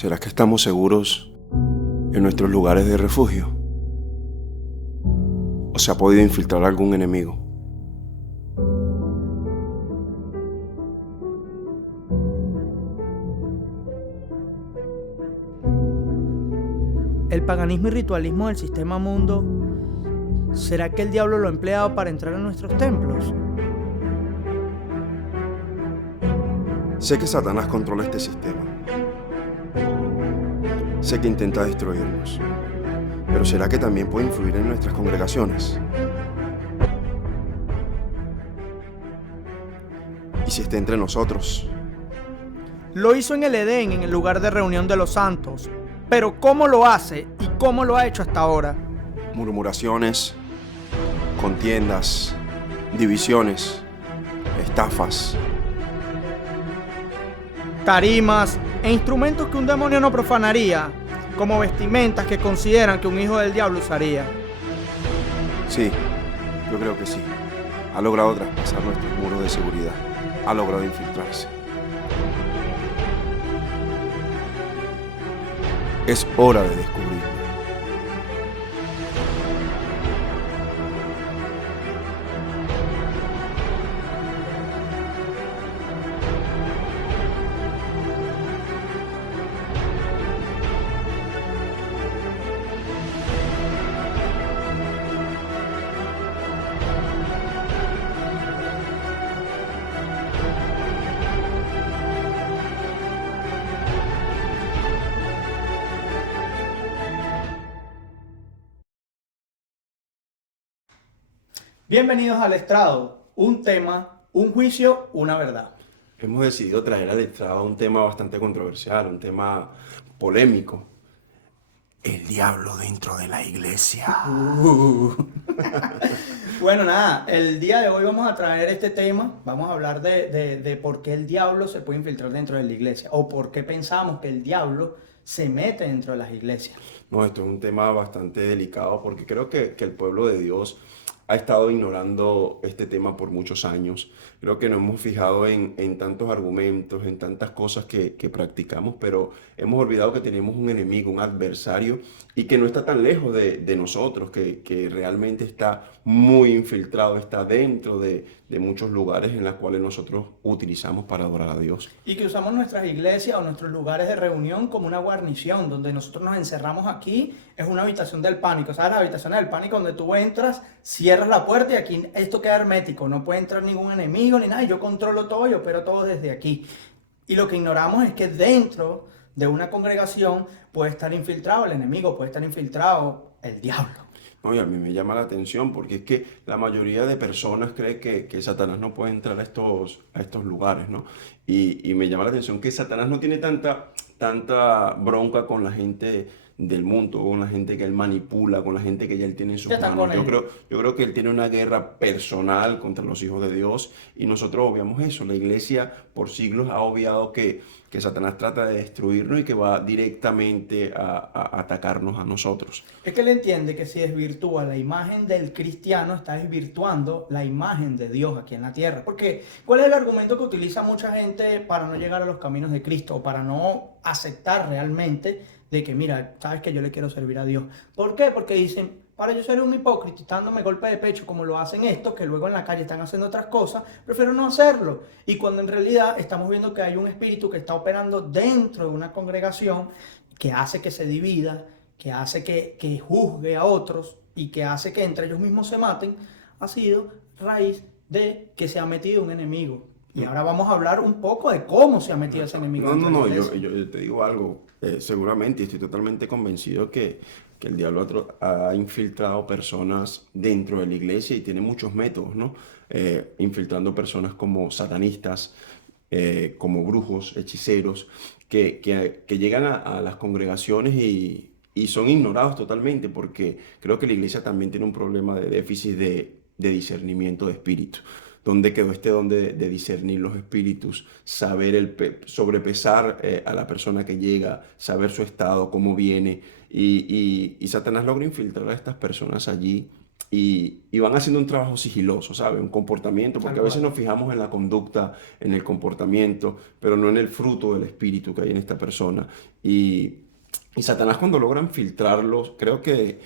¿Será que estamos seguros en nuestros lugares de refugio? ¿O se ha podido infiltrar algún enemigo? El paganismo y ritualismo del sistema mundo, ¿será que el diablo lo ha empleado para entrar en nuestros templos? Sé que Satanás controla este sistema. Sé que intenta destruirnos. Pero ¿será que también puede influir en nuestras congregaciones? ¿Y si está entre nosotros? Lo hizo en el Edén, en el lugar de reunión de los santos. Pero ¿cómo lo hace y cómo lo ha hecho hasta ahora? Murmuraciones, contiendas, divisiones, estafas. Tarimas e instrumentos que un demonio no profanaría, como vestimentas que consideran que un hijo del diablo usaría. Sí, yo creo que sí. Ha logrado traspasar nuestros muros de seguridad. Ha logrado infiltrarse. Es hora de descubrirlo. Bienvenidos al estrado, un tema, un juicio, una verdad. Hemos decidido traer al estrado un tema bastante controversial, un tema polémico. El diablo dentro de la iglesia. Bueno, nada, el día de hoy vamos a traer este tema, vamos a hablar de por qué el diablo se puede infiltrar dentro de la iglesia o por qué pensamos que el diablo se mete dentro de las iglesias. No, esto es un tema bastante delicado porque creo que el pueblo de Dios ha estado ignorando este tema por muchos años. Creo que nos hemos fijado en tantos argumentos, en tantas cosas que practicamos, pero hemos olvidado que tenemos un enemigo, un adversario, y que no está tan lejos de nosotros, que realmente está muy infiltrado, está dentro de muchos lugares en los cuales nosotros utilizamos para adorar a Dios. Y que usamos nuestras iglesias o nuestros lugares de reunión como una guarnición, donde nosotros nos encerramos aquí, es una habitación del pánico. ¿Sabes? La habitación del pánico donde tú entras, cierras la puerta y aquí esto queda hermético, no puede entrar ningún enemigo ni nada, y yo controlo todo, yo opero todo desde aquí. Y lo que ignoramos es que dentro de una congregación puede estar infiltrado el enemigo, puede estar infiltrado el diablo. No, y a mí me llama la atención porque es que la mayoría de personas cree que Satanás no puede entrar a estos lugares, ¿no? Y me llama la atención que Satanás no tiene tanta bronca con la gente del mundo, con la gente que él manipula, con la gente que ya él tiene en Ya sus está manos. con Yo él. creo, yo creo que él tiene una guerra personal contra los hijos de Dios y nosotros obviamos eso. La iglesia por siglos ha obviado que Satanás trata de destruirnos y que va directamente a atacarnos a nosotros. Es que él entiende que si desvirtúa la imagen del cristiano, está desvirtuando la imagen de Dios aquí en la tierra. Porque, ¿cuál es el argumento que utiliza mucha gente para no llegar a los caminos de Cristo o para no aceptar realmente de que, mira, sabes que yo le quiero servir a Dios? ¿Por qué? Porque dicen, para yo ser un hipócrita, y dándome golpe de pecho como lo hacen estos, que luego en la calle están haciendo otras cosas, prefiero no hacerlo. Y cuando en realidad estamos viendo que hay un espíritu que está operando dentro de una congregación que hace que se divida, que hace que juzgue a otros y que hace que entre ellos mismos se maten, ha sido raíz de que se ha metido un enemigo. Y ahora vamos a hablar un poco de cómo se ha metido ese enemigo No, no, dentro de la no, iglesia. yo te digo algo, seguramente, y estoy totalmente convencido que el diablo ha infiltrado personas dentro de la iglesia y tiene muchos métodos, ¿no? Infiltrando personas como satanistas, como brujos, hechiceros, que llegan a las congregaciones y son ignorados totalmente, porque creo que la iglesia también tiene un problema de déficit de discernimiento de espíritu. ¿Dónde quedó este don de discernir los espíritus, saber sobrepesar a la persona que llega, saber su estado, cómo viene? Y Satanás logra infiltrar a estas personas allí y van haciendo un trabajo sigiloso, ¿sabes? Un comportamiento, Tal porque a veces cual. nos fijamos en la conducta, en el comportamiento, pero no en el fruto del espíritu que hay en esta persona. Y, y Satanás cuando logran filtrarlos, creo que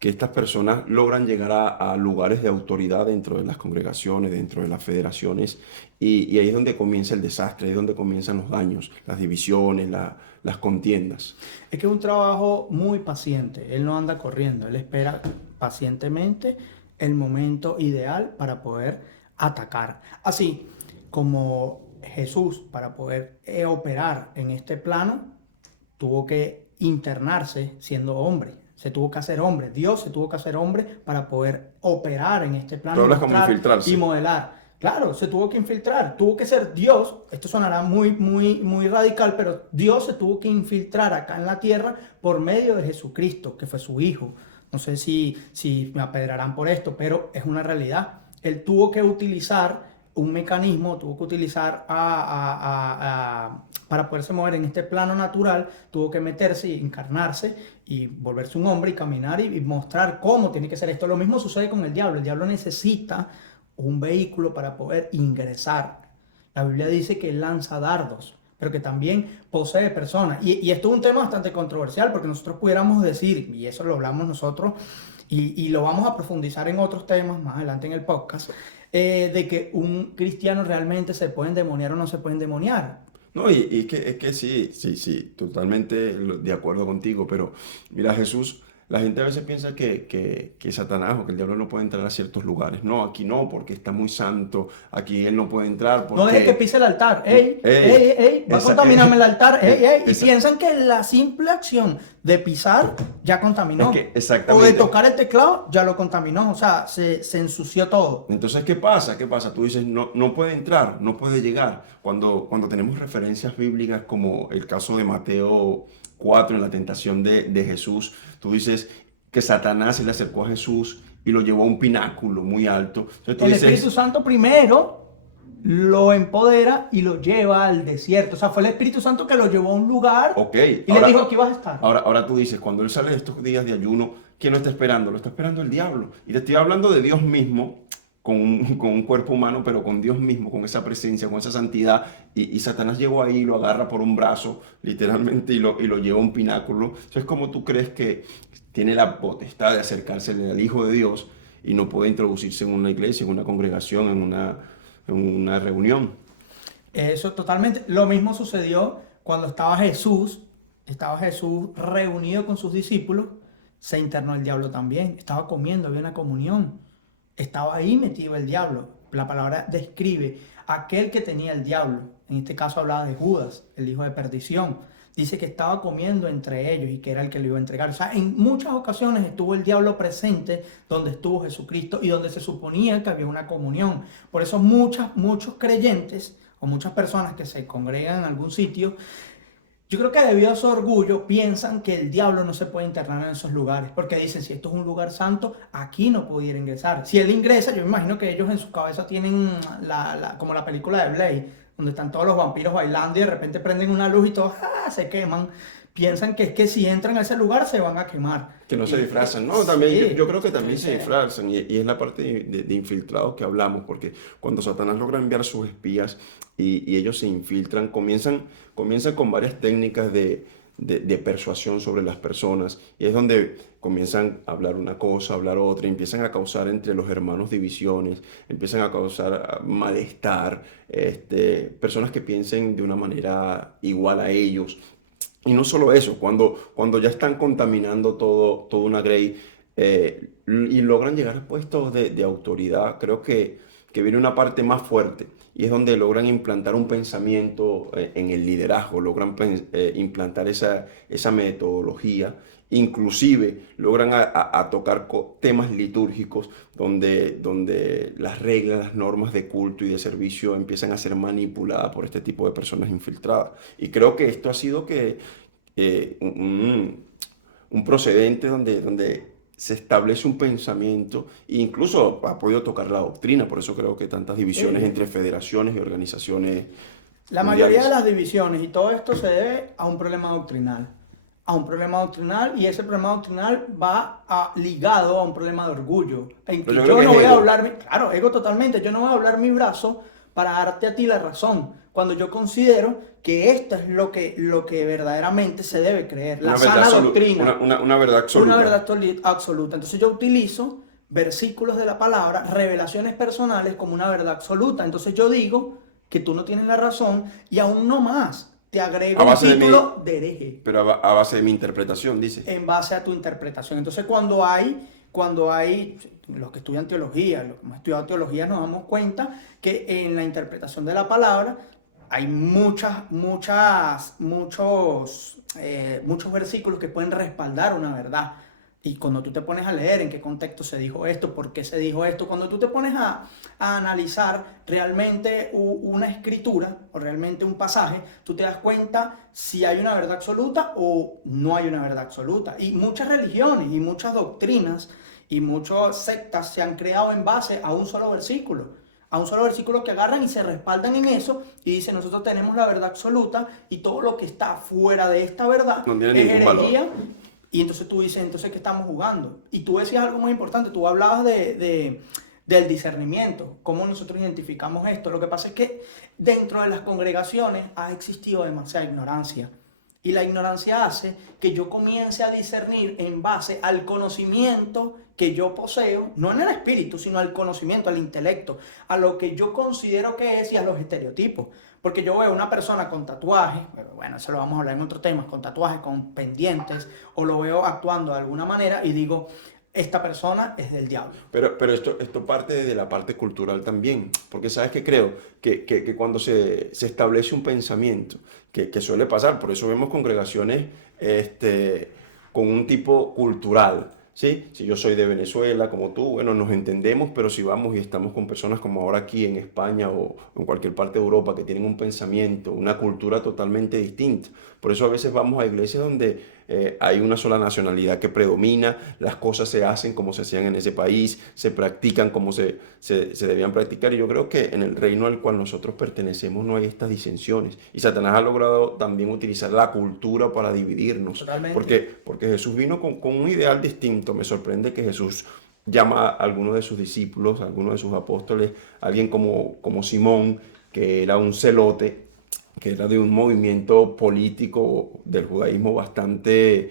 estas personas logran llegar a lugares de autoridad dentro de las congregaciones, dentro de las federaciones, y ahí es donde comienza el desastre, ahí es donde comienzan los daños, las divisiones, las contiendas. Es que es un trabajo muy paciente. Él no anda corriendo, él espera pacientemente el momento ideal para poder atacar. Así como Jesús, para poder operar en este plano, tuvo que internarse siendo hombre. Se tuvo que hacer hombre. Dios se tuvo que hacer hombre para poder operar en este Tú plano y hablas como mostrar y infiltrarse. modelar. Claro, se tuvo que infiltrar, tuvo que ser Dios. Esto sonará muy radical, pero Dios se tuvo que infiltrar acá en la tierra por medio de Jesucristo, que fue su hijo. No sé si me apedrarán por esto, pero es una realidad. Él tuvo que utilizar un mecanismo, tuvo que utilizar para poderse mover en este plano natural, tuvo que meterse y encarnarse y volverse un hombre y caminar y mostrar cómo tiene que ser esto. Lo mismo sucede con el diablo. El diablo necesita un vehículo para poder ingresar. La Biblia dice que él lanza dardos, pero que también posee personas. Y esto es un tema bastante controversial porque nosotros pudiéramos decir, y eso lo hablamos nosotros, y lo vamos a profundizar en otros temas más adelante en el podcast, de que un cristiano realmente se puede endemoniar o no se puede endemoniar. No, y es que sí, sí, sí, totalmente de acuerdo contigo, pero mira, Jesús, la gente a veces piensa que Satanás o que el diablo no puede entrar a ciertos lugares. No, aquí no, porque está muy santo, aquí él no puede entrar No dejes que porque... pise el altar. ¡Ey! Ey, ¡Ey! ¡Ey! Va a esa, contaminarme el altar. ¡Ey! ¡Ey! Y esa- piensan que la simple acción de pisar ya es contaminó. que O de exactamente. tocar el teclado ya lo contaminó. O sea, se ensució todo. Entonces, ¿qué pasa? ¿Qué pasa? Tú dices, no, no puede entrar, no puede llegar. Cuando tenemos referencias bíblicas como el caso de Mateo 4 en la tentación de Jesús, tú dices que Satanás se le acercó a Jesús y lo llevó a un pináculo muy alto. Entonces tú El Espíritu dices, Santo primero lo empodera y lo lleva al desierto. O sea, fue el Espíritu Santo que lo llevó a un lugar ok, y le dijo, aquí vas a estar. ahora tú dices, cuando él sale de estos días de ayuno, ¿quién lo está esperando? Lo está esperando el diablo. Y te estoy hablando de Dios mismo, con un cuerpo humano, pero con Dios mismo, con esa presencia, con esa santidad. Y Satanás llegó ahí, lo agarra por un brazo, literalmente, y lo lleva a un pináculo. Entonces, ¿cómo tú crees que tiene la potestad de acercarse al Hijo de Dios y no puede introducirse en una iglesia, en una congregación, en una reunión? Eso totalmente. Lo mismo sucedió cuando estaba Jesús reunido con sus discípulos, se internó el diablo también. Estaba comiendo, había una comunión. Estaba ahí metido el diablo. La palabra describe aquel que tenía el diablo. En este caso hablaba de Judas, el hijo de perdición. Dice que estaba comiendo entre ellos y que era el que lo iba a entregar. O sea, en muchas ocasiones estuvo el diablo presente donde estuvo Jesucristo y donde se suponía que había una comunión. Por eso muchos creyentes o muchas personas que se congregan en algún sitio, yo creo que debido a su orgullo piensan que el diablo no se puede internar en esos lugares, porque dicen, si esto es un lugar santo, aquí no pudiera ingresar. Si él ingresa, yo me imagino que ellos en su cabeza tienen como la película de Blade, donde están todos los vampiros bailando y de repente prenden una luz y todos se queman. Piensan que es que si entran a ese lugar se van a quemar. Que no se Y, disfrazan, ¿no? También, yo sí, creo que también se entonces, disfrazan y es la parte de infiltrados que hablamos, porque cuando Satanás logra enviar sus espías y ellos se infiltran, comienzan con varias técnicas de persuasión sobre las personas y es donde comienzan a hablar una cosa, a hablar otra, y empiezan a causar entre los hermanos divisiones, empiezan a causar malestar, personas que piensen de una manera igual a ellos. Y no solo eso, cuando ya están contaminando todo una grey y logran llegar a puestos de autoridad, creo que viene una parte más fuerte y es donde logran implantar un pensamiento en el liderazgo, logran implantar esa metodología, inclusive logran a tocar temas litúrgicos donde las reglas, las normas de culto y de servicio empiezan a ser manipuladas por este tipo de personas infiltradas. Y creo que esto ha sido un procedente donde se establece un pensamiento e incluso ha podido tocar la doctrina, por eso creo que tantas divisiones sí. entre federaciones y organizaciones La mayoría de mundiales. las divisiones y todo esto se debe a un problema doctrinal. a un problema doctrinal y ese problema doctrinal va ligado a un problema de orgullo. En Pero que yo creo yo que no es voy a ego. hablar, claro, ego totalmente, yo no voy a hablar mi brazo para darte a ti la razón, cuando yo considero que esto es lo que verdaderamente se debe creer, la Una verdad sana absoluta, doctrina. una verdad Una absoluta. verdad absoluta. Entonces yo utilizo versículos de la palabra, revelaciones personales como una verdad absoluta. Entonces yo digo que tú no tienes la razón y aún no más. Te A agrego un base de mi, título de hereje pero a base de mi interpretación, dice. en base a tu interpretación. Entonces cuando hay los que estudian teología, los que hemos estudiado teología, nos damos cuenta que en la interpretación de la palabra hay muchos versículos que pueden respaldar una verdad. Y cuando tú te pones a leer en qué contexto se dijo esto, por qué se dijo esto, cuando tú te pones a analizar realmente una escritura o realmente un pasaje, tú te das cuenta si hay una verdad absoluta o no hay una verdad absoluta. Y muchas religiones y muchas doctrinas y muchas sectas se han creado en base a un solo versículo. A un solo versículo que agarran y se respaldan en eso y dicen nosotros tenemos la verdad absoluta y todo lo que está fuera de esta verdad No tiene es ningún valor. herejía. Y entonces tú dices, entonces, ¿qué estamos jugando? Y tú decías algo muy importante, tú hablabas del discernimiento, cómo nosotros identificamos esto. Lo que pasa es que dentro de las congregaciones ha existido demasiada ignorancia. Y la ignorancia hace que yo comience a discernir en base al conocimiento que yo poseo, no en el espíritu, sino al conocimiento, al intelecto, a lo que yo considero que es y a los estereotipos. Porque yo veo una persona con tatuajes, pero bueno, eso lo vamos a hablar en otro tema, con tatuajes, con pendientes, o lo veo actuando de alguna manera y digo, esta persona es del diablo. Pero esto parte de la parte cultural también, porque sabes que creo que cuando se establece un pensamiento, que suele pasar, por eso vemos congregaciones con un tipo cultural, ¿sí? Si yo soy de Venezuela, como tú, bueno, nos entendemos, pero si vamos y estamos con personas como ahora aquí en España o en cualquier parte de Europa que tienen un pensamiento, una cultura totalmente distinta, por eso a veces vamos a iglesias donde hay una sola nacionalidad que predomina, las cosas se hacen como se hacían en ese país, se practican como se debían practicar. Y yo creo que en el reino al cual nosotros pertenecemos no hay estas disensiones. Y Satanás ha logrado también utilizar la cultura para dividirnos. Totalmente. Porque Jesús vino con un ideal distinto. Me sorprende que Jesús llama a algunos de sus discípulos, a algunos de sus apóstoles, alguien como Simón, que era un celote, que era de un movimiento político del judaísmo bastante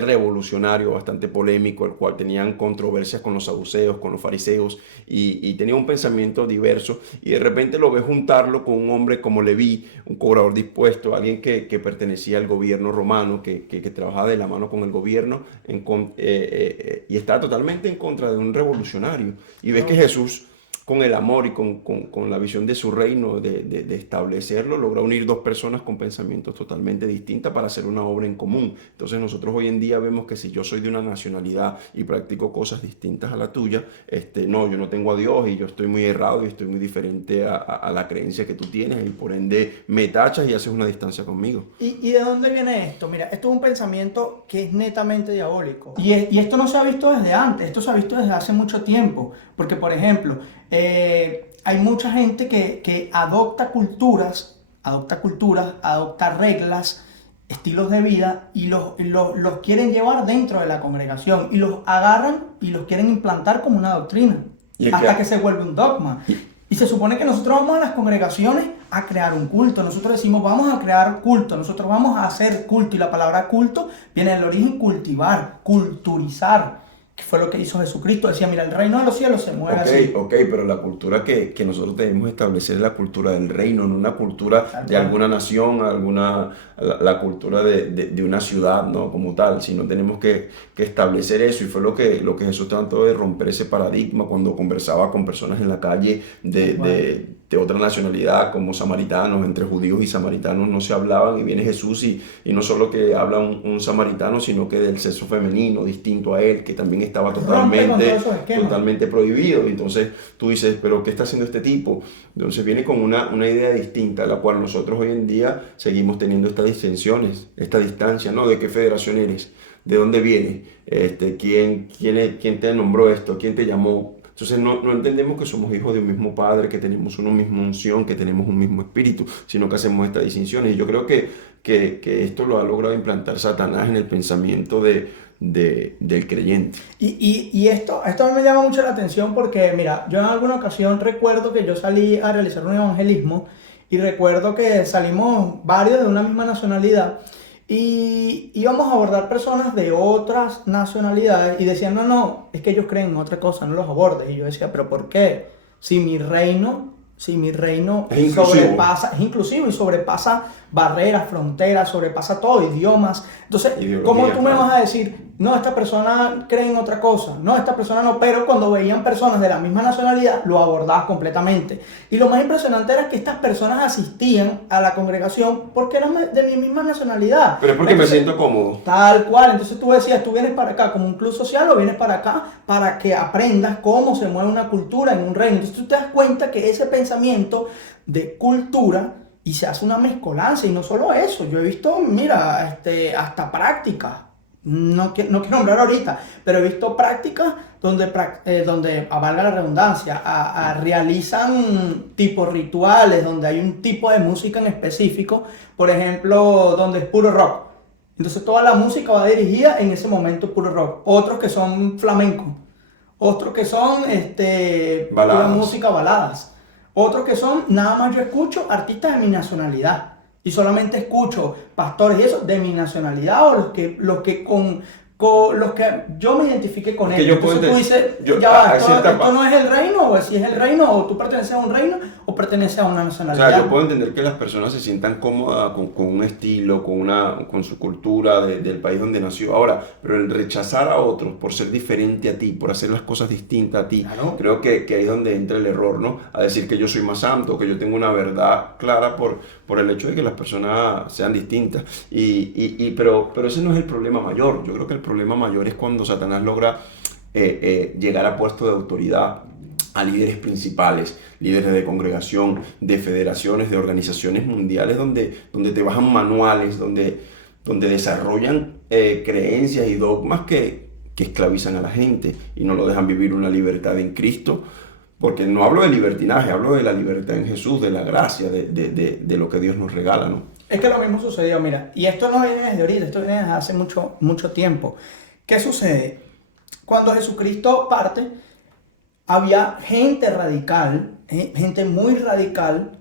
revolucionario, bastante polémico, el cual tenían controversias con los saduceos, con los fariseos, y tenía un pensamiento diverso, y de repente lo ve juntarlo con un hombre como Leví, un cobrador dispuesto, alguien que pertenecía al gobierno romano, que trabajaba de la mano con el gobierno, y estaba totalmente en contra de un revolucionario. Y ves que No. Jesús con el amor y con la visión de su reino, de establecerlo, logra unir dos personas con pensamientos totalmente distintas para hacer una obra en común. Entonces nosotros hoy en día vemos que si yo soy de una nacionalidad y practico cosas distintas a la tuya, no, yo no tengo a Dios y yo estoy muy errado y estoy muy diferente a la creencia que tú tienes y por ende me tachas y haces una distancia conmigo. ¿Y de dónde viene esto? Mira, esto es un pensamiento que es netamente diabólico. Y esto no se ha visto desde antes, esto se ha visto desde hace mucho tiempo. Porque, por ejemplo, hay mucha gente que adopta reglas, estilos de vida y los quieren llevar dentro de la congregación y los agarran y los quieren implantar como una doctrina Y es hasta que que, se vuelve un dogma. Y se supone que nosotros vamos a las congregaciones a crear un culto. Nosotros decimos, vamos a crear culto, nosotros vamos a hacer culto. Y la palabra culto viene del origen cultivar, culturizar, que fue lo que hizo Jesucristo. Decía, mira, el reino de los cielos se mueve así. ok, pero la cultura que nosotros debemos establecer es la cultura del reino, no una cultura Tal de cual. alguna nación, la cultura de una ciudad, ¿no? Como tal, sino tenemos que establecer eso. Y fue lo que Jesús trató de romper ese paradigma cuando conversaba con personas en la calle Tal cual. de otra nacionalidad, como samaritanos, entre judíos y samaritanos no se hablaban, y viene Jesús y no solo que habla un samaritano, sino que del sexo femenino, distinto a él, que también estaba Rompe con todos esos esquemas. totalmente prohibido. Entonces tú dices, pero ¿qué está haciendo este tipo? Entonces viene con una idea distinta, la cual nosotros hoy en día seguimos teniendo estas disensiones, esta distancia, ¿no? ¿De qué federación eres? ¿De dónde vienes? ¿Quién te nombró esto? ¿Quién te llamó? O Entonces no entendemos que somos hijos de un mismo Padre, que tenemos una misma unción, que tenemos un mismo espíritu, sino que hacemos estas distinciones. Y yo creo que esto lo ha logrado implantar Satanás en el pensamiento del creyente. Y esto me llama mucho la atención porque, mira, yo en alguna ocasión recuerdo que yo salí a realizar un evangelismo y recuerdo que salimos varios de una misma nacionalidad y íbamos a abordar personas de otras nacionalidades y decían, no, es que ellos creen en otra cosa, no los abordes. Y yo decía, pero ¿por qué? Si mi reino Es inclusivo. sobrepasa, es inclusivo y sobrepasa barreras, fronteras, sobrepasa todo, idiomas. Entonces, ¿cómo Ideología, tú me claro. vas a decir, no, esta persona cree en otra cosa, no, esta persona no? Pero cuando veían personas de la misma nacionalidad, lo abordabas completamente. Y lo más impresionante era que estas personas asistían a la congregación porque eran de mi misma nacionalidad. Pero es porque me Entonces, siento cómodo. tal cual, entonces tú decías, tú vienes para acá como un club social o vienes para acá para que aprendas cómo se mueve una cultura en un reino. Entonces tú te das cuenta que ese pensamiento de cultura y se hace una mezcolanza y no solo eso, yo he visto, mira, hasta prácticas, no quiero nombrar ahorita, pero he visto prácticas donde valga la redundancia, realizan tipos rituales, donde hay un tipo de música en específico, por ejemplo, donde es puro rock. Entonces toda la música va dirigida en ese momento puro rock. Otros que son flamenco, otros que son pura Baladas. música baladas, otros que son nada más yo escucho artistas de mi nacionalidad y solamente escucho pastores y eso de mi nacionalidad o los que yo me identifique con Que ellos. yo puedo Entonces tú ente- dices, yo- ya va, a esto cierta esto pa- no es el reino, o si es el reino, o tú perteneces a un reino o perteneces a una O nacionalidad. sea, yo puedo entender que las personas se sientan cómodas con un estilo, con su cultura del país donde nació. Ahora, pero el rechazar a otros por ser diferente a ti, por hacer las cosas distintas a ti, Claro. creo que ahí es donde entra el error, ¿no? A decir que yo soy más santo, que yo tengo una verdad clara por el hecho de que las personas sean distintas. Pero ese no es el problema mayor. Yo creo que el problema mayor es cuando Satanás logra llegar a puestos de autoridad, a líderes principales, líderes de congregación, de federaciones, de organizaciones mundiales, donde te bajan manuales, donde desarrollan creencias y dogmas que esclavizan a la gente y no lo dejan vivir una libertad en Cristo. Porque no hablo de libertinaje, hablo de la libertad en Jesús, de la gracia, de lo que Dios nos regala, ¿no? Es que lo mismo sucedió, mira, y esto no viene desde ahorita, esto viene desde hace mucho, mucho tiempo. ¿Qué sucede? Cuando Jesucristo parte, había gente radical, gente muy radical,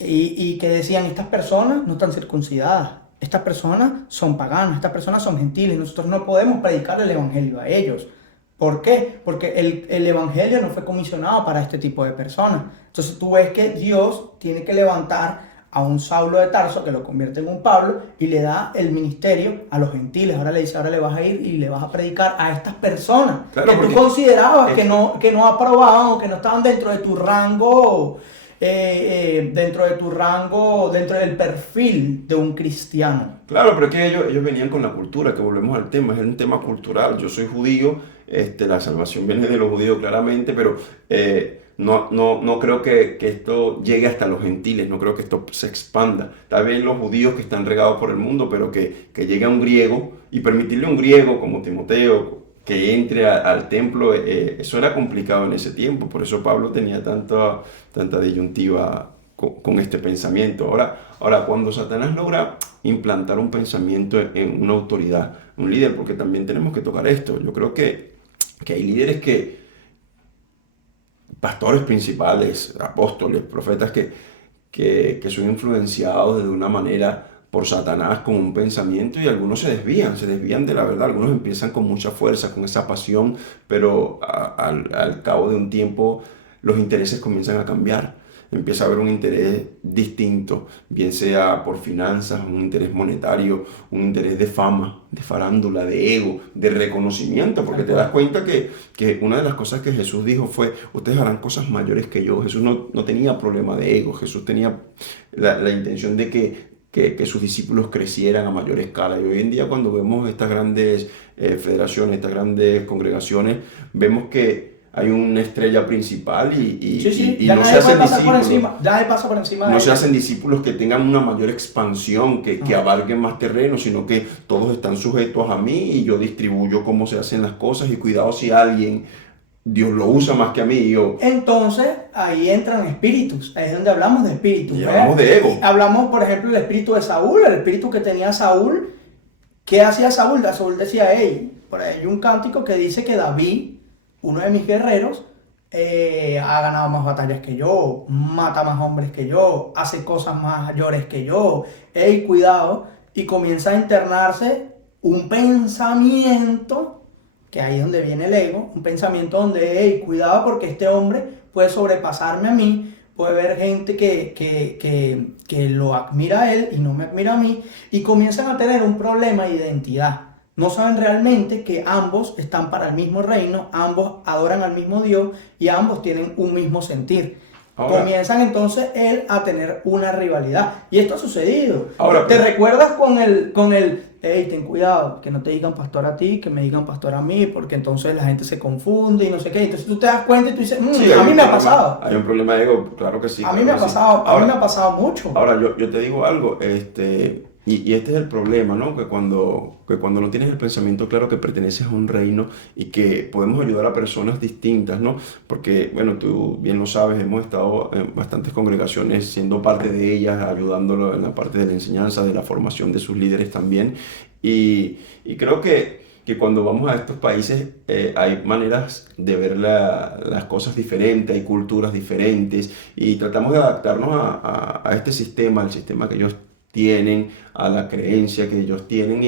y que decían, estas personas no están circuncidadas, estas personas son paganas, estas personas son gentiles, nosotros no podemos predicar el evangelio a ellos. ¿Por qué? Porque el evangelio no fue comisionado para este tipo de personas. Entonces tú ves que Dios tiene que levantar a un Saulo de Tarso, que lo convierte en un Pablo, y le da el ministerio a los gentiles. Ahora le dice, ahora le vas a ir y le vas a predicar a estas personas Claro, que tú porque considerabas es- que no aprobaban o que no estaban dentro de tu rango, dentro del perfil de un cristiano. Claro, pero es que ellos venían con la cultura, que volvemos al tema, es un tema cultural. Yo soy judío, la salvación viene de los judíos claramente, pero no creo que esto llegue hasta los gentiles, no creo que esto se expanda. Tal vez los judíos que están regados por el mundo, pero que llegue a un griego y permitirle a un griego como Timoteo que entre al templo, eso era complicado en ese tiempo, por eso Pablo tenía tanta disyuntiva con este pensamiento. Ahora, cuando Satanás logra implantar un pensamiento en una autoridad, un líder, porque también tenemos que tocar esto, yo creo que hay líderes pastores principales, apóstoles, profetas que son influenciados de una manera por Satanás con un pensamiento y algunos se desvían de la verdad, algunos empiezan con mucha fuerza, con esa pasión, pero al cabo de un tiempo los intereses comienzan a cambiar. Empieza a haber un interés distinto, bien sea por finanzas, un interés monetario, un interés de fama, de farándula, de ego, de reconocimiento, porque te das cuenta que una de las cosas que Jesús dijo fue, ustedes harán cosas mayores que yo. Jesús no tenía problema de ego, Jesús tenía la intención de que sus discípulos crecieran a mayor escala. Y hoy en día cuando vemos estas grandes federaciones, estas grandes congregaciones, vemos que hay una estrella principal y Ya no se nadie puede hacen pasar por discípulos. encima, ya nadie pasa por encima de No se ellos. hacen discípulos que tengan una mayor expansión, que abarquen más terreno, sino que todos están sujetos a mí y yo distribuyo cómo se hacen las cosas y cuidado si alguien Dios lo usa más que a mí. Y yo, Entonces, ahí entran espíritus, ahí es donde hablamos de espíritus. y ¿ves? hablamos de ego. Y hablamos, por ejemplo, del espíritu de Saúl, el espíritu que tenía Saúl. ¿Qué hacía Saúl? Saúl decía, hey, por ahí hay un cántico que dice que David, uno de mis guerreros, ha ganado más batallas que yo, mata más hombres que yo, hace cosas más mayores que yo, hey, cuidado, y comienza a internarse un pensamiento, que ahí es donde viene el ego, un pensamiento donde, hey, cuidado porque este hombre puede sobrepasarme a mí, puede haber gente que lo admira a él y no me admira a mí, y comienzan a tener un problema de identidad. No saben realmente que ambos están para el mismo reino, ambos adoran al mismo Dios y ambos tienen un mismo sentir. Ahora, Comienzan entonces él a tener una rivalidad. Y esto ha sucedido. ahora, ¿Te recuerdas con el, hey, ten cuidado, que no te digan pastor a ti, que me digan pastor a mí, porque entonces la gente se confunde y no sé qué. Entonces tú te das cuenta y tú dices, sí, a hay mí un me ha problema- pasado. Hay un problema de ego, claro que sí. A mí claro me ha que sí. pasado, a mí Ahora, me ha pasado mucho. ahora yo te digo algo, y este es el problema, ¿no? Que cuando no tienes el pensamiento claro que perteneces a un reino y que podemos ayudar a personas distintas, ¿no? Porque, bueno, tú bien lo sabes, hemos estado en bastantes congregaciones siendo parte de ellas, ayudándolo en la parte de la enseñanza, de la formación de sus líderes también. Y creo que cuando vamos a estos países hay maneras de ver las cosas diferentes, hay culturas diferentes y tratamos de adaptarnos a este sistema, al sistema que ellos tienen, a la creencia que ellos tienen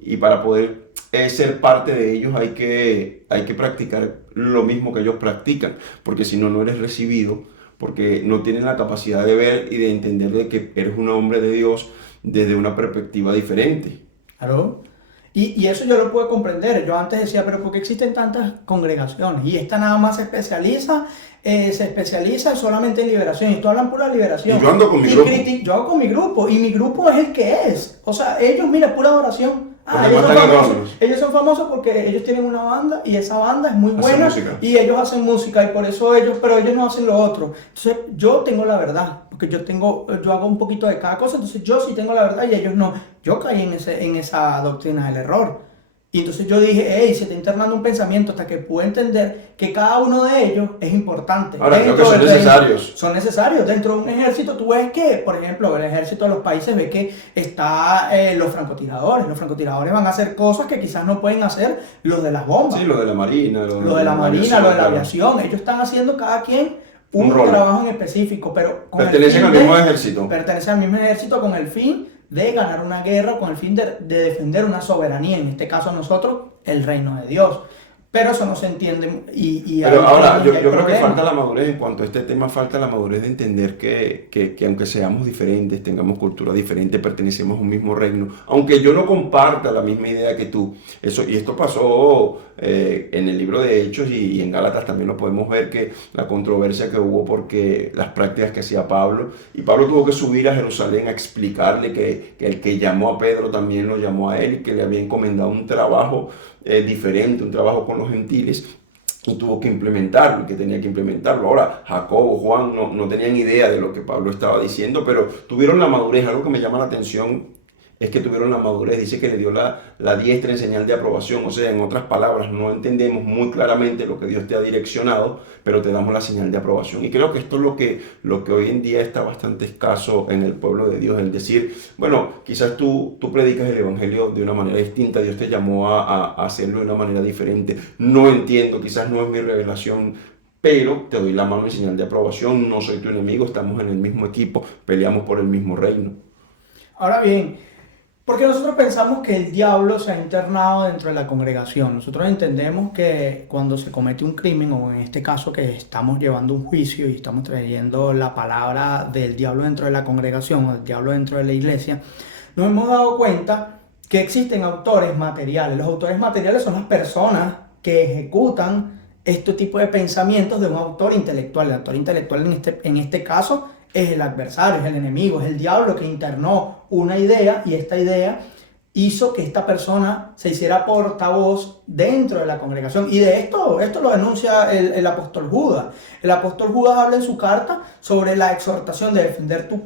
y para poder ser parte de ellos hay que practicar lo mismo que ellos practican, porque si no, no eres recibido, porque no tienen la capacidad de ver y de entender de que eres un hombre de Dios desde una perspectiva diferente. Claro. Y eso yo lo puedo comprender. Yo antes decía, pero ¿por qué existen tantas congregaciones? Y esta nada más se especializa solamente en liberación. Y tú hablan pura liberación. Y yo ando con mi grupo. Yo hago con mi grupo. Y mi grupo es el que es. O sea, ellos, mira, pura adoración. Los Ellos demás son están famosos. idóneos. Ellos son famosos porque ellos tienen una banda y esa banda es muy Hacen buena música. y ellos hacen música y por eso pero ellos no hacen lo otro. Entonces yo tengo la verdad, porque yo hago un poquito de cada cosa, entonces yo sí tengo la verdad y ellos no. Yo caí en esa doctrina del error. Y entonces yo dije, hey, se está internando un pensamiento hasta que puedo entender que cada uno de ellos es importante. Ahora, creo que Dentro son del reino. necesarios. Son necesarios. Dentro de un ejército tú ves que, por ejemplo, el ejército de los países ve que está los francotiradores. Los francotiradores van a hacer cosas que quizás no pueden hacer los de las bombas. Sí, lo de la marina, Lo de la marina, aviación, lo de la claro. aviación. Ellos están haciendo cada quien Un un rol. trabajo en específico, pero con el Pertenecen fin al de- mismo ejército. Pertenecen al mismo ejército con el fin de ganar una guerra, con el fin de defender una soberanía, en este caso nosotros, el reino de Dios. Pero eso no se entiende Pero ahora, hay yo creo que problemas. falta la madurez en cuanto a este tema, falta la madurez de entender que aunque seamos diferentes, tengamos cultura diferente, pertenecemos a un mismo reino, aunque yo no comparta la misma idea que tú, y esto pasó en el libro de Hechos y en Gálatas también lo podemos ver, que la controversia que hubo porque las prácticas que hacía Pablo, y Pablo tuvo que subir a Jerusalén a explicarle que el que llamó a Pedro también lo llamó a él y que le había encomendado un trabajo diferente, un trabajo con los gentiles y tuvo que implementarlo y que tenía que implementarlo. Ahora, Jacobo, Juan no tenían idea de lo que Pablo estaba diciendo, pero tuvieron la madurez. Algo que me llama la atención es que tuvieron la madurez, dice que le dio la diestra en señal de aprobación, o sea, en otras palabras, no entendemos muy claramente lo que Dios te ha direccionado, pero te damos la señal de aprobación. Y creo que esto es lo que hoy en día está bastante escaso en el pueblo de Dios, el decir, bueno, quizás tú predicas el evangelio de una manera distinta, Dios te llamó a hacerlo de una manera diferente, no entiendo, quizás no es mi revelación, pero te doy la mano en señal de aprobación, no soy tu enemigo, estamos en el mismo equipo, peleamos por el mismo reino. Ahora bien, porque nosotros pensamos que el diablo se ha internado dentro de la congregación. Nosotros entendemos que cuando se comete un crimen, o en este caso que estamos llevando un juicio y estamos trayendo la palabra del diablo dentro de la congregación, o del diablo dentro de la iglesia, nos hemos dado cuenta que existen autores materiales. Los autores materiales son las personas que ejecutan este tipo de pensamientos de un autor intelectual. El autor intelectual en este caso es el adversario, es el enemigo, es el diablo que internó una idea y esta idea hizo que esta persona se hiciera portavoz dentro de la congregación. Y de esto lo denuncia el apóstol Judas. El apóstol Judas habla en su carta sobre la exhortación de defender tu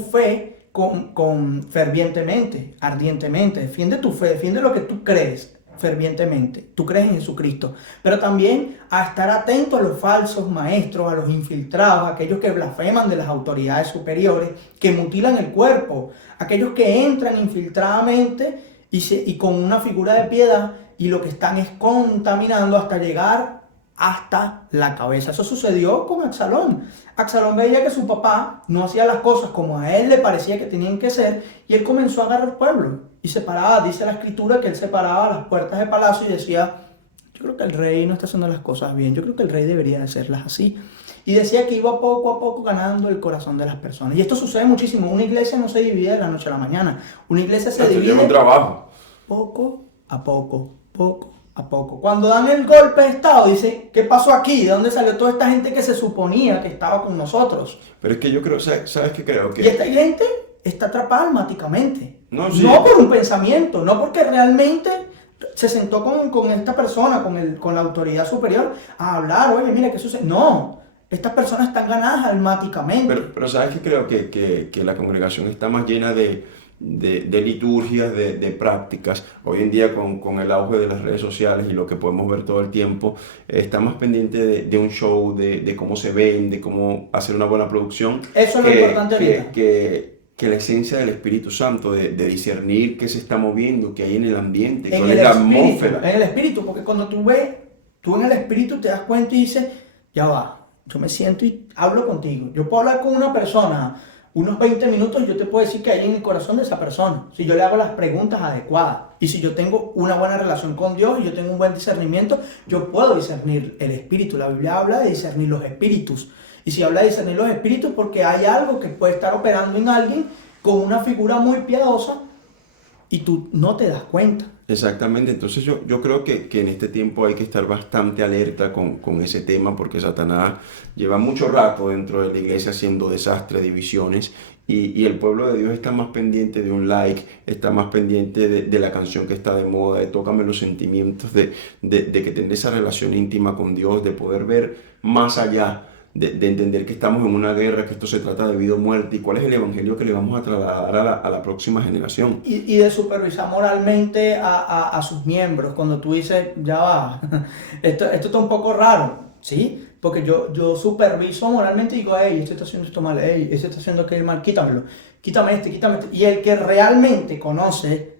fe con fervientemente, ardientemente. Defiende tu fe, defiende lo que tú crees. fervientemente, tú crees en Jesucristo, pero también a estar atento a los falsos maestros, a los infiltrados, a aquellos que blasfeman de las autoridades superiores, que mutilan el cuerpo, aquellos que entran infiltradamente y con una figura de piedad y lo que están es contaminando hasta llegar hasta la cabeza. Eso sucedió con Absalón. Absalón veía que su papá no hacía las cosas como a él le parecía que tenían que ser y él comenzó a agarrar pueblo y separaba, dice la escritura que él separaba las puertas del palacio y decía, yo creo que el rey no está haciendo las cosas bien, yo creo que el rey debería de hacerlas así. Y decía que iba poco a poco ganando el corazón de las personas. Y esto sucede muchísimo. Una iglesia no se divide de la noche a la mañana. Una iglesia se divide un trabajo. Poco a poco, poco a poco. Cuando dan el golpe de estado, dicen, ¿qué pasó aquí? ¿De dónde salió toda esta gente que se suponía que estaba con nosotros? Pero es que yo creo, ¿sabes qué creo? Y esta gente está atrapada almáticamente. No, sí. No por un pensamiento, no porque realmente se sentó con esta persona, con la autoridad superior, a hablar, oye, mira, ¿qué sucede? No, estas personas están ganadas almáticamente. Pero ¿sabes qué creo? Que la congregación está más llena de liturgias, de prácticas. Hoy en día con el auge de las redes sociales y lo que podemos ver todo el tiempo, está más pendiente de un show, de cómo se ven, de cómo hacer una buena producción. Eso es lo importante ahorita. Que la esencia del Espíritu Santo, de discernir qué se está moviendo, qué hay en el ambiente, En cuál el es la espíritu, atmósfera. en el espíritu, porque cuando tú en el espíritu te das cuenta y dices, ya va, yo me siento y hablo contigo. Yo puedo hablar con una persona unos 20 minutos y yo te puedo decir que hay en el corazón de esa persona. Si yo le hago las preguntas adecuadas y si yo tengo una buena relación con Dios y yo tengo un buen discernimiento, yo puedo discernir el espíritu. La Biblia habla de discernir los espíritus. Y si habla de discernir los espíritus, porque hay algo que puede estar operando en alguien con una figura muy piadosa y tú no te das cuenta. Exactamente, entonces yo creo que en este tiempo hay que estar bastante alerta con ese tema porque Satanás lleva mucho rato dentro de la iglesia haciendo desastres, divisiones y el pueblo de Dios está más pendiente de un like, está más pendiente de la canción que está de moda, de tócame los sentimientos, de que tener esa relación íntima con Dios, de poder ver más allá. De entender que estamos en una guerra, que esto se trata de vida o muerte y cuál es el evangelio que le vamos a trasladar a la próxima generación. Y de supervisar moralmente a sus miembros. Cuando tú dices, ya va, esto está un poco raro, ¿sí? Porque yo superviso moralmente y digo, hey, este está haciendo esto mal, hey, este está haciendo aquello mal, quítamelo, quítame este. Y el que realmente conoce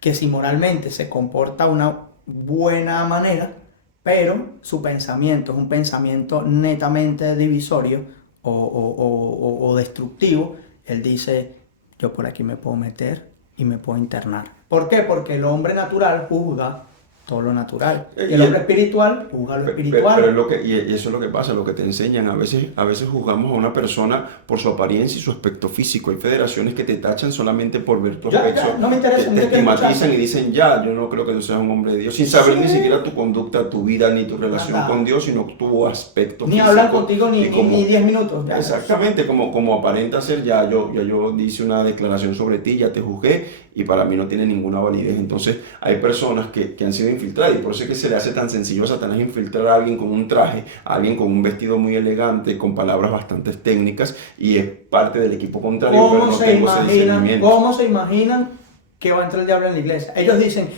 que si moralmente se comporta de una buena manera, pero su pensamiento es un pensamiento netamente divisorio o destructivo, él dice, yo por aquí me puedo meter y me puedo internar. ¿Por qué? Porque el hombre natural juzga todo lo natural. Y el hombre espiritual juzga lo espiritual. Pero es y eso es lo que pasa, lo que te enseñan. A veces juzgamos a una persona por su apariencia y su aspecto físico. Hay federaciones que te tachan solamente por ver tu aspecto. No me interesa. Te estigmatizan y dicen, ya, yo no creo que tú seas un hombre de Dios. Sin saber ni siquiera tu conducta, tu vida, ni tu relación con Dios, sino tu aspecto ni físico. Ni hablan contigo ni 10 minutos. Ya. Exactamente, como aparenta ser, ya yo hice una declaración sobre ti, ya te juzgué y para mí no tiene ninguna validez. Entonces hay personas que han sido infiltradas y por eso es que se le hace tan sencillo a Satanás infiltrar a alguien con un traje, a alguien con un vestido muy elegante, con palabras bastante técnicas y es parte del equipo contrario, pero no tengo ese discernimiento. ¿Cómo se imaginan que va a entrar el diablo en la iglesia? Ellos dicen,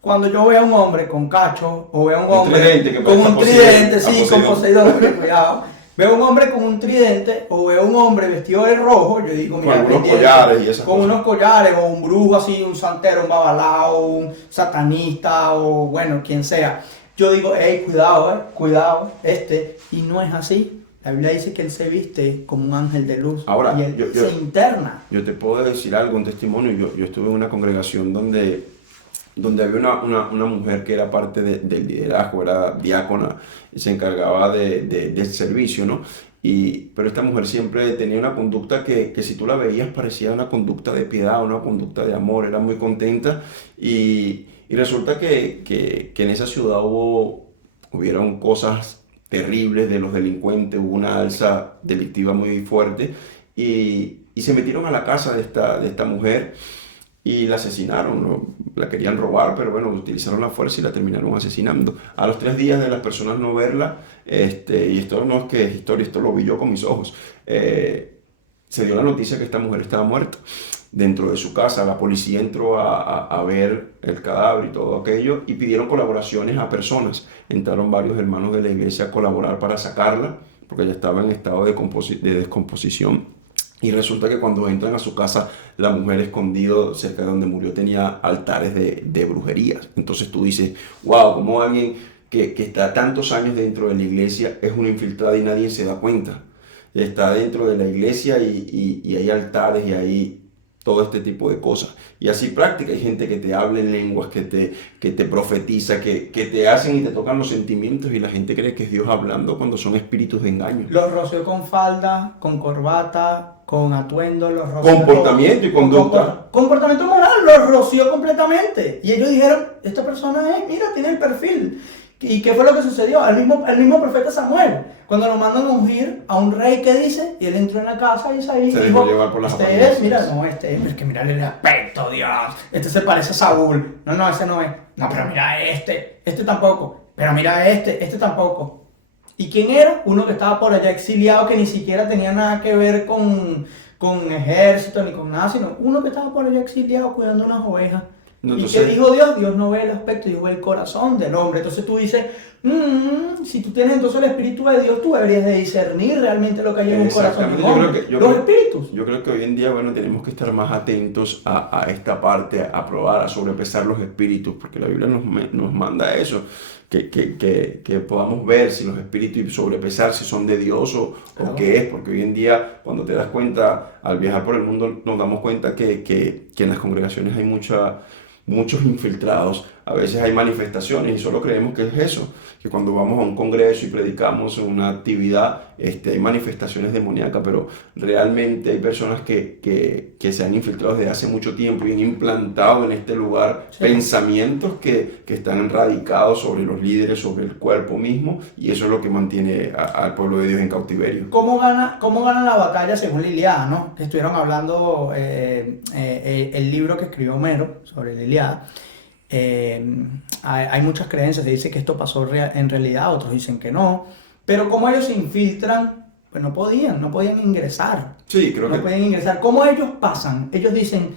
cuando yo veo a un hombre con cacho o veo a un hombre con un tridente, sí, con Poseidón, cuidado. Veo un hombre con un tridente o veo un hombre vestido de rojo, yo digo, mira, con unos collares y esas con cosas. unos collares o un brujo así, un santero, un babalao, un satanista o bueno, quien sea. Yo digo, hey, cuidado, y no es así. La Biblia dice que él se viste como un ángel de luz. Ahora, y él se interna. Yo te puedo decir algo, un testimonio. Yo estuve en una congregación donde había una mujer que era parte del liderazgo, era diácona y se encargaba del servicio, ¿no? Pero esta mujer siempre tenía una conducta que si tú la veías parecía una conducta de piedad, una conducta de amor, era muy contenta y resulta que en esa ciudad hubieron cosas terribles de los delincuentes, hubo una alza delictiva muy fuerte y se metieron a la casa de esta mujer y la asesinaron, ¿no? La querían robar, pero bueno, utilizaron la fuerza y la terminaron asesinando. A los 3 días de las personas no verla, y esto no es que es historia, esto lo vi yo con mis ojos, se dio la noticia que esta mujer estaba muerta. dentro de su casa. La policía entró a ver el cadáver y todo aquello y pidieron colaboraciones a personas. Entraron varios hermanos de la iglesia a colaborar para sacarla porque ya estaba en estado de descomposición. Y resulta que cuando entran a su casa, la mujer escondido cerca de donde murió tenía altares de brujerías. Entonces tú dices, wow, como alguien que está tantos años dentro de la iglesia es una infiltrada y nadie se da cuenta. Está dentro de la iglesia y hay altares y hay todo este tipo de cosas. Y así práctica, hay gente que te habla en lenguas, que te profetiza, que te hacen y te tocan los sentimientos y la gente cree que es Dios hablando cuando son espíritus de engaño. Los roció con falda, con corbata, con atuendo, los roció Comportamiento y conducta. Comportamiento moral, los roció completamente. Y ellos dijeron, esta persona es, mira, tiene el perfil. ¿Y qué fue lo que sucedió? El mismo profeta Samuel, cuando lo mandan a ungir a un rey, ¿qué dice? Y él entró en la casa y Isaí dijo, llevar por las este es, mira, no, este es que mira el aspecto, Dios, este se parece a Saúl, no, ese no es, no, pero mira este tampoco, pero mira este tampoco. ¿Y quién era? Uno que estaba por allá exiliado, que ni siquiera tenía nada que ver con ejército ni con nada, sino uno que estaba por allá exiliado cuidando unas ovejas. Entonces, ¿y qué dijo Dios? Dios no ve el aspecto, Dios ve el corazón del hombre. Entonces tú dices, si tú tienes entonces el Espíritu de Dios, tú deberías de discernir realmente lo que hay en un corazón de un hombre. Los espíritus. Yo creo que hoy en día, bueno, tenemos que estar más atentos a esta parte, a probar, a sobrepesar los espíritus, porque la Biblia nos manda eso, que podamos ver si los espíritus y sobrepesar si son de Dios o qué es, porque hoy en día, cuando te das cuenta, al viajar por el mundo, nos damos cuenta que en las congregaciones hay muchos infiltrados. A veces hay manifestaciones y solo creemos que es eso, que cuando vamos a un congreso y predicamos una actividad, hay manifestaciones demoníacas, pero realmente hay personas que se han infiltrado desde hace mucho tiempo y han implantado en este lugar pensamientos que están radicados sobre los líderes, sobre el cuerpo mismo, y eso es lo que mantiene al pueblo de Dios en cautiverio. ¿Cómo gana la batalla según la Ilíada, ¿no? Que estuvieron hablando el libro que escribió Homero sobre la Ilíada. Hay muchas creencias, se dice que esto pasó en realidad, otros dicen que no, pero como ellos se infiltran, pues no podían ingresar. Sí, creo que no pueden ingresar. ¿Cómo ellos pasan? Ellos dicen,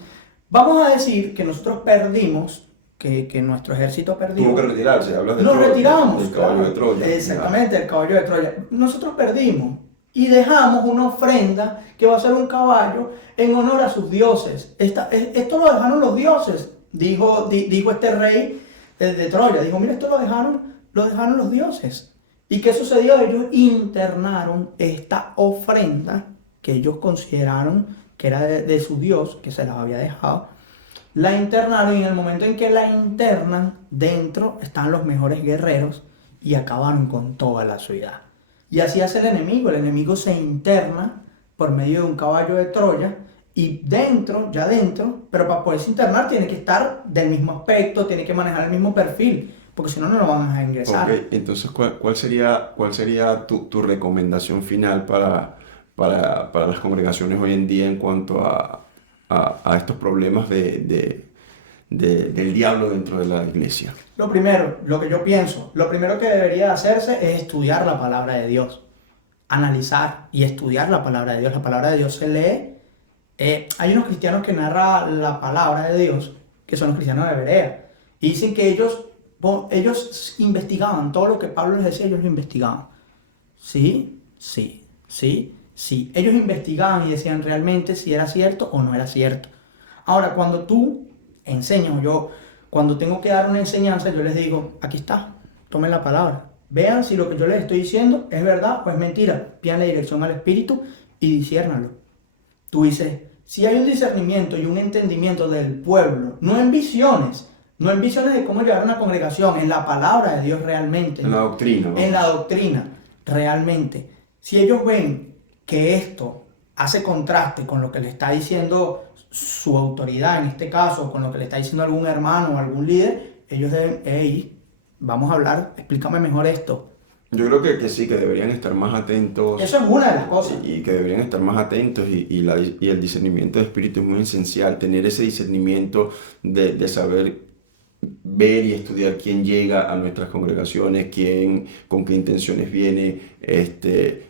vamos a decir que nosotros perdimos, que nuestro ejército perdió. Tuvo que retirarse, hablas de Nos retiramos. del caballo de Troya. Exactamente, el caballo de Troya. Nosotros perdimos y dejamos una ofrenda que va a ser un caballo en honor a sus dioses. Esto lo dejaron los dioses. Dijo este rey de Troya, dijo, mira, esto lo dejaron los dioses. ¿Y qué sucedió? Ellos internaron esta ofrenda que ellos consideraron que era de su dios, que se las había dejado. La internaron y en el momento en que la internan, dentro están los mejores guerreros y acabaron con toda la ciudad. Y así hace el enemigo se interna por medio de un caballo de Troya. Y ya dentro, pero para poderse internar tiene que estar del mismo aspecto, tiene que manejar el mismo perfil, porque si no, no lo van a dejar ingresar. Okay. Entonces, ¿cuál sería tu recomendación final para las congregaciones hoy en día en cuanto a estos problemas del diablo dentro de la iglesia? Lo primero que debería hacerse es estudiar la palabra de Dios, analizar y estudiar la palabra de Dios. La palabra de Dios se lee. Hay unos cristianos que narran la palabra de Dios, que son los cristianos de Berea, y dicen que ellos investigaban todo lo que Pablo les decía, ellos lo investigaban. Sí. Ellos investigaban y decían realmente si era cierto o no era cierto. Ahora, cuando tú enseñas, cuando tengo que dar una enseñanza, yo les digo, aquí está, tomen la palabra. Vean si lo que yo les estoy diciendo es verdad o es mentira. Pidan la dirección al Espíritu y disciérnanlo. Tú dices, si hay un discernimiento y un entendimiento del pueblo, no en visiones de cómo llevar una congregación, en la palabra de Dios realmente. En la doctrina. En la doctrina, realmente. Si ellos ven que esto hace contraste con lo que le está diciendo su autoridad, en este caso, con lo que le está diciendo algún hermano o algún líder, ellos deben, vamos a hablar, explícame mejor esto. Yo creo que sí, que deberían estar más atentos. Eso es una de las cosas. Y que deberían estar más atentos y el discernimiento de espíritu es muy esencial. Tener ese discernimiento de saber ver y estudiar quién llega a nuestras congregaciones, con qué intenciones viene,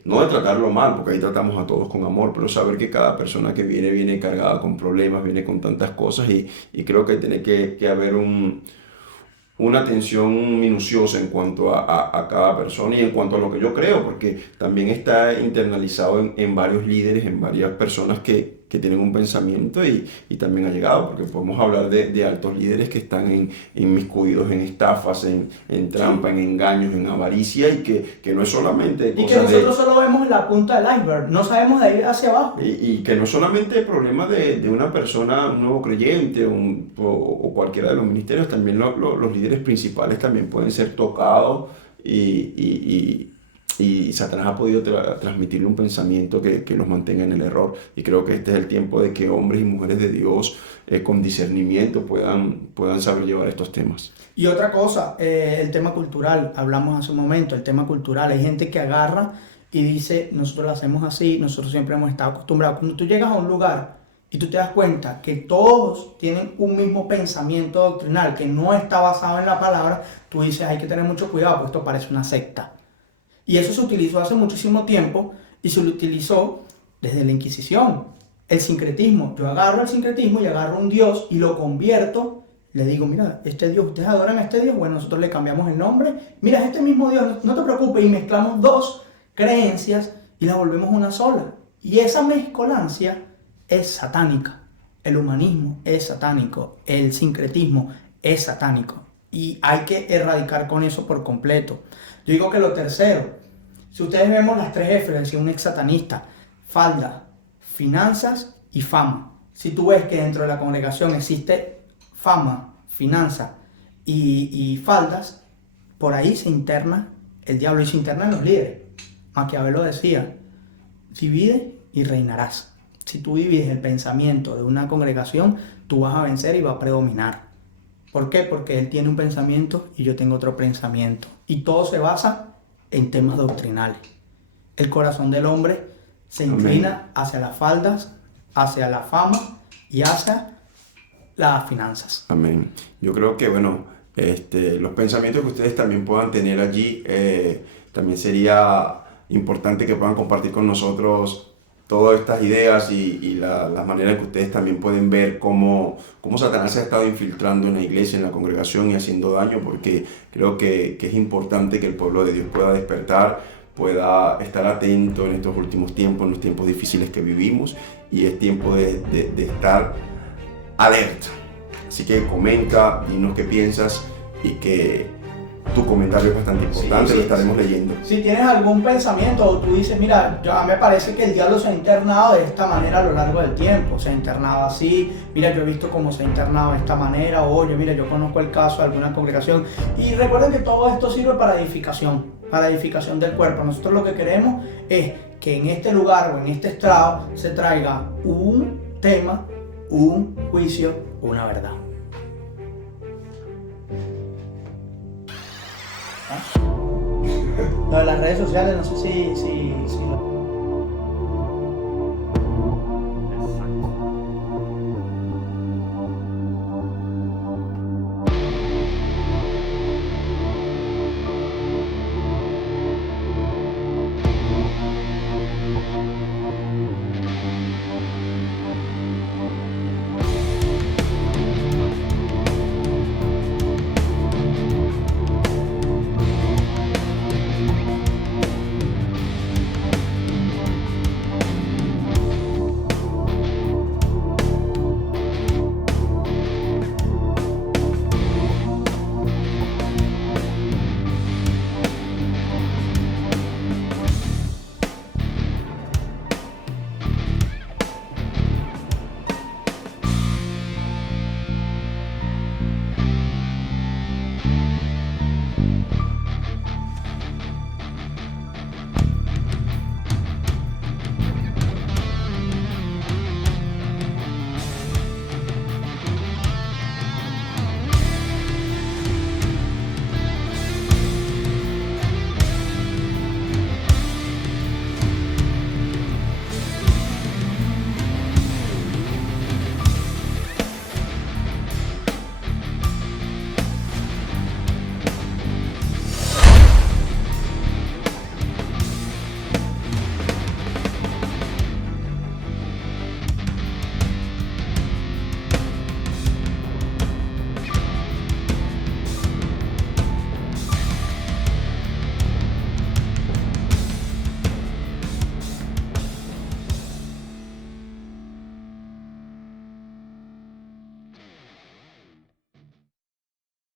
no de tratarlo mal, porque ahí tratamos a todos con amor, pero saber que cada persona que viene cargada con problemas, viene con tantas cosas y creo que tiene que haber una atención minuciosa en cuanto a cada persona y en cuanto a lo que yo creo, porque también está internalizado en varios líderes, en varias personas que tienen un pensamiento y también ha llegado, porque podemos hablar de altos líderes que están inmiscuidos en estafas, en trampa, en engaños, en avaricia y que no es solamente cosas. Y que nosotros solo vemos la punta del iceberg, no sabemos de ahí hacia abajo. Y que no solamente el problema de una persona, un nuevo creyente o cualquiera de los ministerios, también los líderes principales también pueden ser tocados y Satanás ha podido transmitirle un pensamiento que los mantenga en el error. Y creo que este es el tiempo de que hombres y mujeres de Dios con discernimiento puedan saber llevar estos temas. Y otra cosa, el tema cultural, hablamos hace un momento, el tema cultural. Hay gente que agarra y dice, nosotros lo hacemos así, nosotros siempre hemos estado acostumbrados. Cuando tú llegas a un lugar y tú te das cuenta que todos tienen un mismo pensamiento doctrinal que no está basado en la palabra, tú dices, hay que tener mucho cuidado, porque esto parece una secta. Y eso se utilizó hace muchísimo tiempo y se lo utilizó desde la Inquisición. El sincretismo. Yo agarro el sincretismo y agarro un Dios y lo convierto. Le digo, mira, este Dios, ustedes adoran a este Dios. Bueno, nosotros le cambiamos el nombre. Mira, es este mismo Dios, no te preocupes. Y mezclamos dos creencias y la volvemos una sola. Y esa mezcolancia es satánica. El humanismo es satánico. El sincretismo es satánico. Y hay que erradicar con eso por completo. Yo digo que lo tercero, si ustedes vemos las 3 F, decía un ex satanista, falda, finanzas y fama. Si tú ves que dentro de la congregación existe fama, finanzas y faldas, por ahí se interna el diablo y se interna en los líderes. Maquiavelo decía, divide y reinarás. Si tú divides el pensamiento de una congregación, tú vas a vencer y va a predominar. ¿Por qué? Porque él tiene un pensamiento y yo tengo otro pensamiento. Y todo se basa en temas doctrinales. El corazón del hombre se inclina hacia las faldas, hacia la fama y hacia las finanzas. Amén. Yo creo que, bueno, los pensamientos que ustedes también puedan tener allí, también sería importante que puedan compartir con nosotros todas estas ideas y las maneras que ustedes también pueden ver cómo Satanás se ha estado infiltrando en la iglesia, en la congregación y haciendo daño, porque creo que es importante que el pueblo de Dios pueda despertar, pueda estar atento en estos últimos tiempos, en los tiempos difíciles que vivimos, y es tiempo de estar alerta. Así que comenta, dinos qué piensas y que tu comentario es bastante importante, lo estaremos leyendo. Si tienes algún pensamiento o tú dices, mira, a mí me parece que el diablo se ha internado de esta manera a lo largo del tiempo, se ha internado así, mira, yo he visto cómo se ha internado de esta manera, oye, mira, yo conozco el caso de alguna congregación, y recuerden que todo esto sirve para edificación del cuerpo. Nosotros lo que queremos es que en este lugar o en este estrado se traiga un tema, un juicio, una verdad. Lo de las redes sociales, no sé si